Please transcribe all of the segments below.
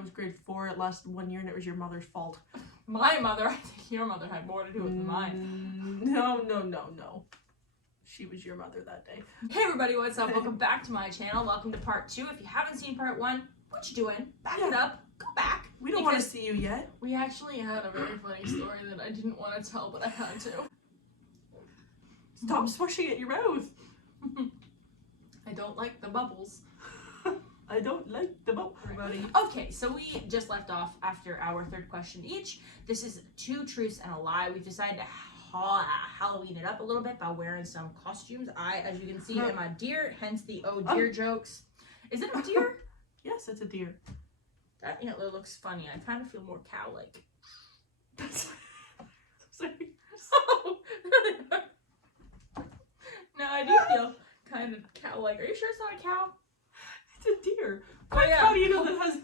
That was grade 4. It lasted 1 year and it was your mother's fault. My mother? I think your mother had more to do with mine. No. She was your mother that day. Hey everybody, what's up? Welcome back to my channel. Welcome to part 2. If you haven't seen part 1, what you doing? Back it up. Go back. We don't want to see you yet. We actually had a very funny story that I didn't want to tell, but I had to. Stop swishing at your mouth. I don't like the bubbles. I don't like the bubble, buddy. Okay, so we just left off after our third question each. This is 2 truths and a lie. We've decided to Halloween it up a little bit by wearing some costumes. I, as you can see, am a deer, hence the oh deer jokes. Is it a deer? Yes, it's a deer. That antler looks funny. I kind of feel more cow-like. Sorry. No, I do feel kind of cow-like. Are you sure it's not a cow? It's a deer. Oh, yeah. How do you know that has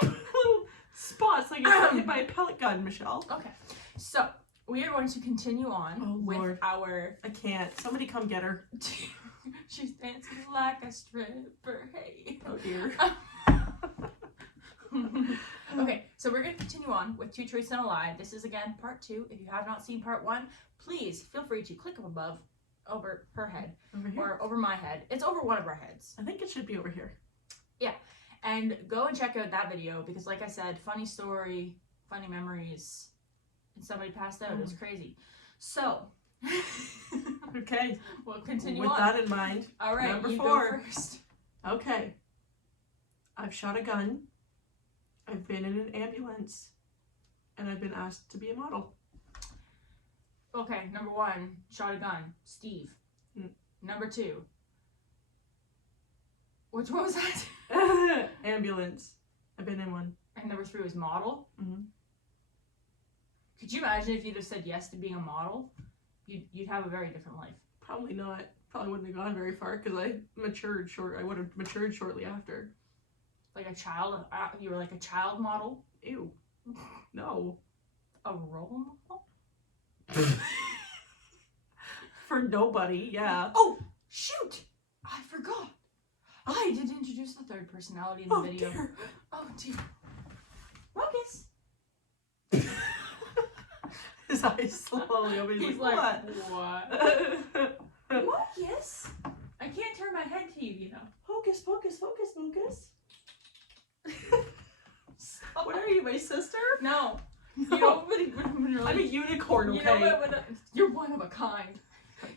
little spots like it's hit by a pellet gun, Michelle? Okay, so we are going to continue on with our... I can't. Somebody come get her. She's dancing like a stripper, hey. Oh dear. Okay, so we're going to continue on with 2 truths and a lie. This is again part 2. If you have not seen part 1, please feel free to click up above over her head or over my head. It's over one of our heads. I think it should be over here. Yeah, and go and check out that video because like I said, funny story, funny memories, and somebody passed out. It was crazy. So, okay, we'll continue with on. that in mind. All right, number you 4. go first. Okay. I've shot a gun. I've been in an ambulance. And I've been asked to be a model. Okay, number 1, shot a gun. Steve. Number 2. Which one was that? Ambulance. I've been in one. And number 3 was model. Mm-hmm. Could you imagine if you'd have said yes to being a model? You'd have a very different life. Probably not. Probably wouldn't have gone very far because I would have matured shortly after. Like a child? You were like a child model? Ew. No. A role model? For nobody, yeah. Oh, shoot! I forgot. I did introduce the third personality in the video. Dear. Oh dear. Marcus. His eyes slowly open. He's like, what? Marcus? I can't turn my head to you, you know. Focus, focus, focus, focus. What are you, my sister? No. You know what would have been really... I'm a unicorn, okay? You know what would have... You're one of a kind.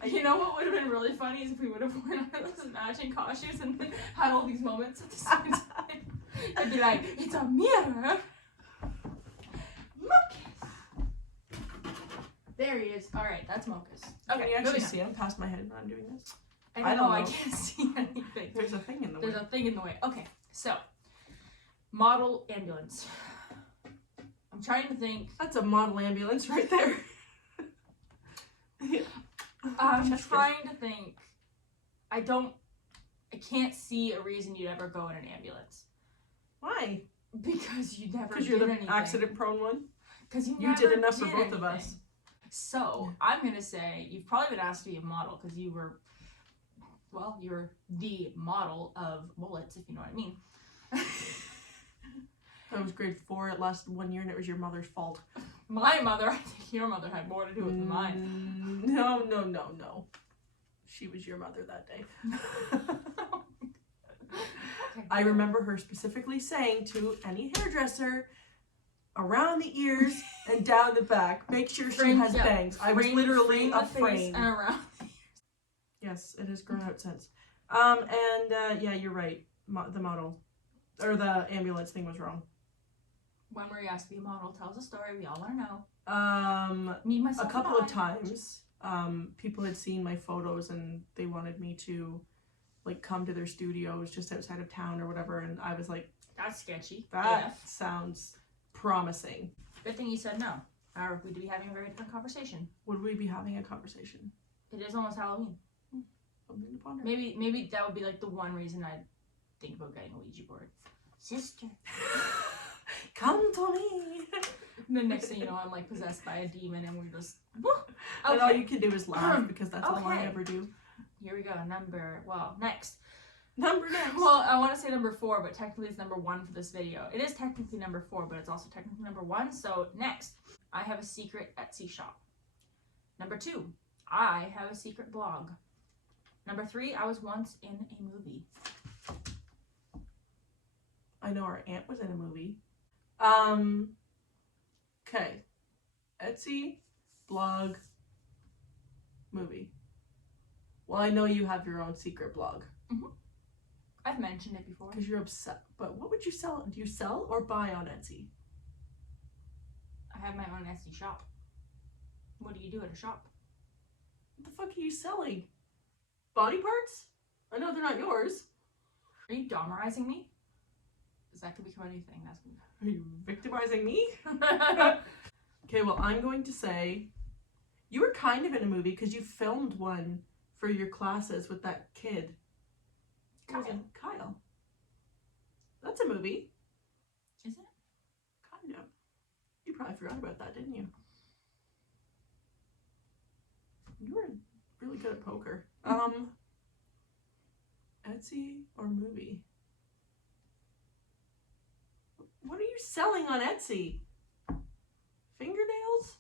You know what would have been really funny is if we would have worn those matching costumes and had all these moments at the same time. I'd be like, it's a mirror. Marcus. There he is. All right, that's Marcus. Okay, can you actually see him past my head when I'm doing this? I don't know. I can't see anything. There's a thing in the way. There's a thing in the way. Okay, so model ambulance. I'm trying to think. That's a model ambulance right there. I'm trying to think. I can't see a reason you'd ever go in an ambulance. Why? Because you never Because did you're the anything. accident-prone one? Because you did enough for both of us. So, I'm going to say you've probably been asked to be a model because you were, well, you're the model of bullets, if you know what I mean. That was grade 4. It lasted 1 year and it was your mother's fault. My mother, I think your mother had more to do with mine. No. She was your mother that day. Okay. I remember her specifically saying to any hairdresser, around the ears and down the back, make sure she has bangs. I was literally a frame. And around. Yes, it has grown out since. Yeah, you're right. The model, or the ambulance thing was wrong. When were you asked to be a model? Tell us a story. We all want to know. Me, myself, a couple of times. People had seen my photos and they wanted me to, like, come to their studios just outside of town or whatever, and I was like, that's sketchy. That sounds promising. Good thing you said no. Or we'd be having a very different conversation. Would we be having a conversation? It is almost Halloween. Something to ponder. Maybe that would be like the one reason I'd think about getting a Ouija board. Sister. Come to me. And the next thing you know, I'm like possessed by a demon and we're just... Okay. And all you can do is laugh because that's all I ever do. Here we go. Next. Number next. Well, I want to say number 4, but technically it's number 1 for this video. It is technically number 4, but it's also technically number 1. So next, I have a secret Etsy shop. Number 2, I have a secret blog. Number 3, I was once in a movie. I know our aunt was in a movie. Okay. Etsy, blog, movie. Well, I know you have your own secret blog. Mm-hmm. I've mentioned it before. Because you're upset. But what would you sell? Do you sell or buy on Etsy? I have my own Etsy shop. What do you do at a shop? What the fuck are you selling? Body parts? I know they're not yours. Are you domerizing me? Because that could become a new thing. That's good. Are you victimizing me? Okay, well, I'm going to say you were kind of in a movie because you filmed one for your classes with that kid. Kyle. That's a movie. Is it? Kind of. You probably forgot about that, didn't you? You were really good at poker. Etsy or movie? What are you selling on Etsy? Fingernails?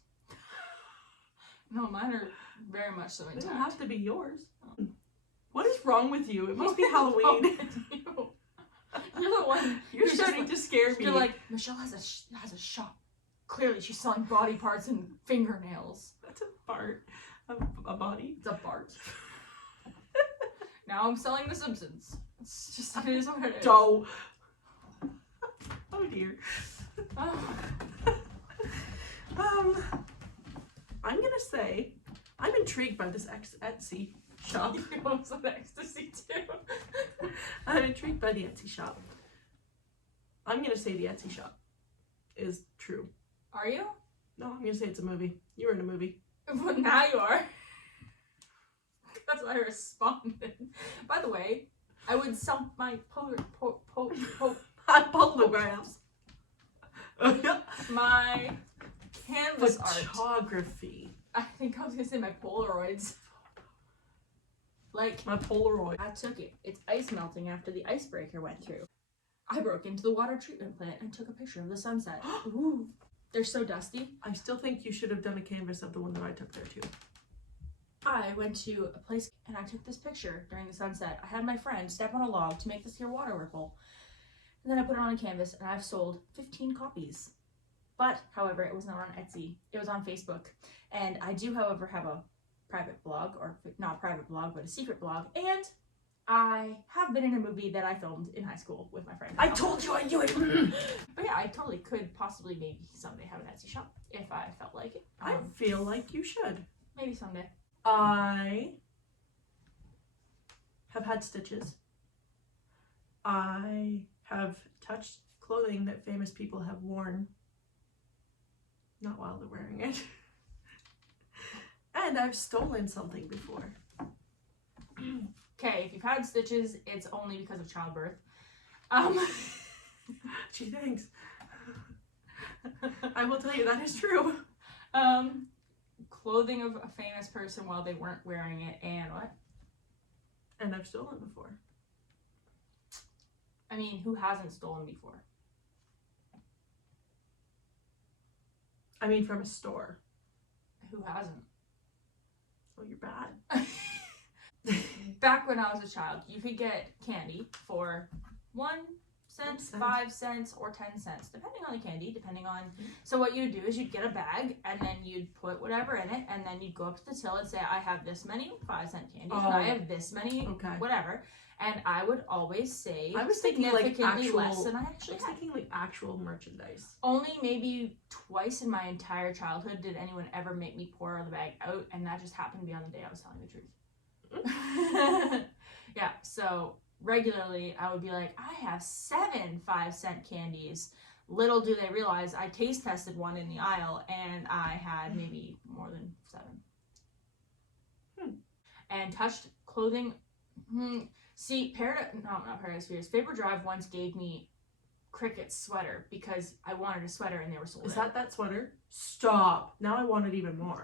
No, mine are very much so They intact. don't have to be yours. What is wrong with you? It must be Halloween. You're the one. You're starting to scare me. You're like, Michelle has a shop. Clearly, she's selling body parts and fingernails. That's a part of a body. It's a Bart. Now I'm selling The Simpsons. It's just, it is what it is. Dough. Oh dear. I'm gonna say I'm intrigued by this Etsy shop. You want some ecstasy too? I'm intrigued by the Etsy shop. I'm gonna say the Etsy shop is true. Are you? No, I'm gonna say it's a movie. You were in a movie. Well, now you are. That's why I responded. By the way, I would sell my Photographs. my canvas art. Photography. I think I was gonna say my Polaroids. Like, My Polaroid. I took it. It's ice melting after the icebreaker went through. I broke into the water treatment plant and took a picture of the sunset. Ooh, they're so dusty. I still think you should have done a canvas of the one that I took there too. I went to a place and I took this picture during the sunset. I had my friend step on a log to make this here water ripple. And then I put it on a canvas and I've sold 15 copies. But, however, it was not on Etsy. It was on Facebook. And I do, however, have a private blog, or not a private blog, but a secret blog. And I have been in a movie that I filmed in high school with my friend. I told you I knew it. But yeah, I totally could possibly maybe someday have an Etsy shop if I felt like it. I feel like you should. Maybe someday. I have had stitches. I have touched clothing that famous people have worn. Not while they're wearing it. And I've stolen something before. Okay, if you've had stitches, it's only because of childbirth. Gee, thanks. I will tell you that is true. Clothing of a famous person while they weren't wearing it, and what? And I've stolen before. I mean, who hasn't stolen before? I mean, from a store. Who hasn't? Oh, you're bad. Back when I was a child, you could get candy for 1 cent, 5 cents, or 10 cents, depending on the candy, depending on... So what you'd do is you'd get a bag, and then you'd put whatever in it, and then you'd go up to the till and say, I have this many 5-cent candies, and I have this many whatever. And I would always say I was thinking like actual, less than I actually I was thinking like actual merchandise. Only maybe twice in my entire childhood did anyone ever make me pour the bag out, and that just happened to be on the day I was telling the truth. Yeah, so regularly I would be like, I have 7 5-cent candies. Little do they realize I taste tested one in the aisle, and I had maybe more than 7. And touched clothing. See, not Paradise Fears. Faber Drive once gave me Cricket's sweater because I wanted a sweater and they were sold. Is that sweater? Stop. Now I want it even more.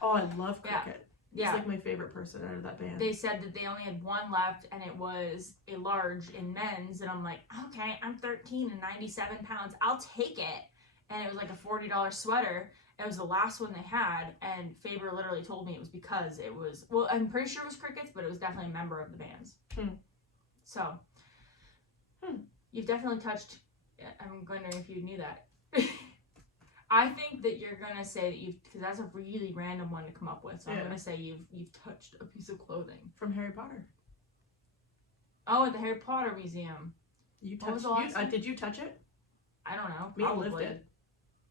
Oh, I love Cricket. Yeah. He's like my favorite person out of that band. They said that they only had one left, and it was a large in men's. And I'm like, okay, I'm 13 and 97 pounds. I'll take it. And it was like a $40 sweater. It was the last one they had, and Faber literally told me it was because it was, well, I'm pretty sure it was Crickets, but it was definitely a member of the band's. So, you've definitely touched, I'm wondering if you knew that. I think that you're going to say that you've, because that's a really random one to come up with, so I'm going to say you've touched a piece of clothing. From Harry Potter. Oh, at the Harry Potter Museum. You touched, did you touch it? I don't know. Me and Liv did.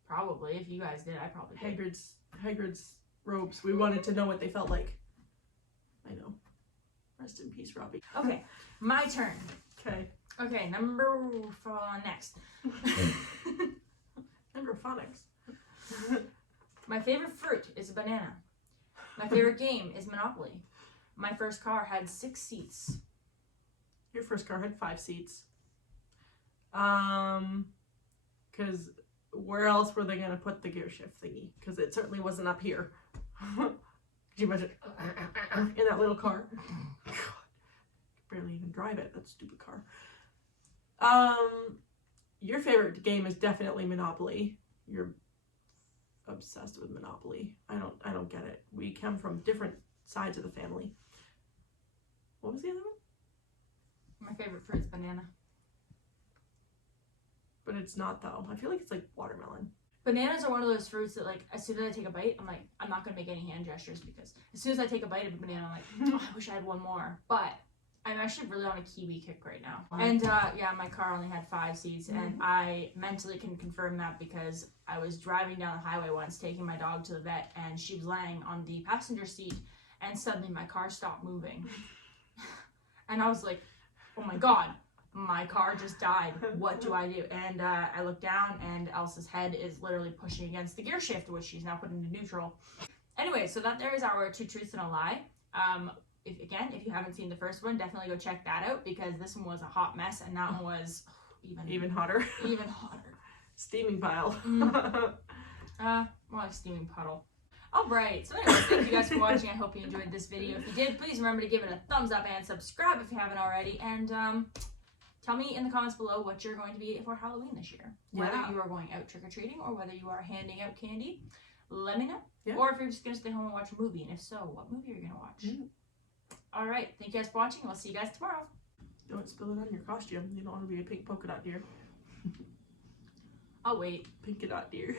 Probably. If you guys did, I probably did. Hagrid's robes. We wanted to know what they felt like. I know. Rest in peace, Robbie. Okay, my turn. Okay. Number for next. Number phonics. My favorite fruit is a banana. My favorite game is Monopoly. My first car had 6 seats. Your first car had 5 seats. Because where else were they going to put the gear shift thingy? Because it certainly wasn't up here. Could you imagine in that little car? God, barely even drive it. That stupid car. Your favorite game is definitely Monopoly. You're obsessed with Monopoly. I don't get it. We come from different sides of the family. What was the other one? My favorite fruit is banana. But it's not, though. I feel like it's like watermelon. Bananas are one of those fruits that, like, as soon as I take a bite, I'm like, I'm not going to make any hand gestures, because as soon as I take a bite of a banana, I'm like, oh, I wish I had one more. But I'm actually really on a kiwi kick right now. And, yeah, my car only had 5 seats, and I mentally can confirm that because I was driving down the highway once, taking my dog to the vet, and she was laying on the passenger seat, and suddenly my car stopped moving. And I was like, oh my God. My car just died. What do I do? And I look down, and Elsa's head is literally pushing against the gear shift, which she's now put into neutral. Anyway, so that there is our 2 truths and a lie. If you haven't seen the first one, definitely go check that out, because this one was a hot mess, and that one was even hotter. Even hotter. Steaming pile. More like steaming puddle. Alright, so anyways, thank you guys for watching. I hope you enjoyed this video. If you did, please remember to give it a thumbs up and subscribe if you haven't already. And tell me in the comments below what you're going to be for Halloween this year. Whether you are going out trick-or-treating or whether you are handing out candy. Let me know. Yeah. Or if you're just going to stay home and watch a movie. And if so, what movie are you going to watch? Alright, thank you guys for watching. We'll see you guys tomorrow. Don't spill it on your costume. You don't want to be a pink polka dot deer. I'll wait. Polka dot deer.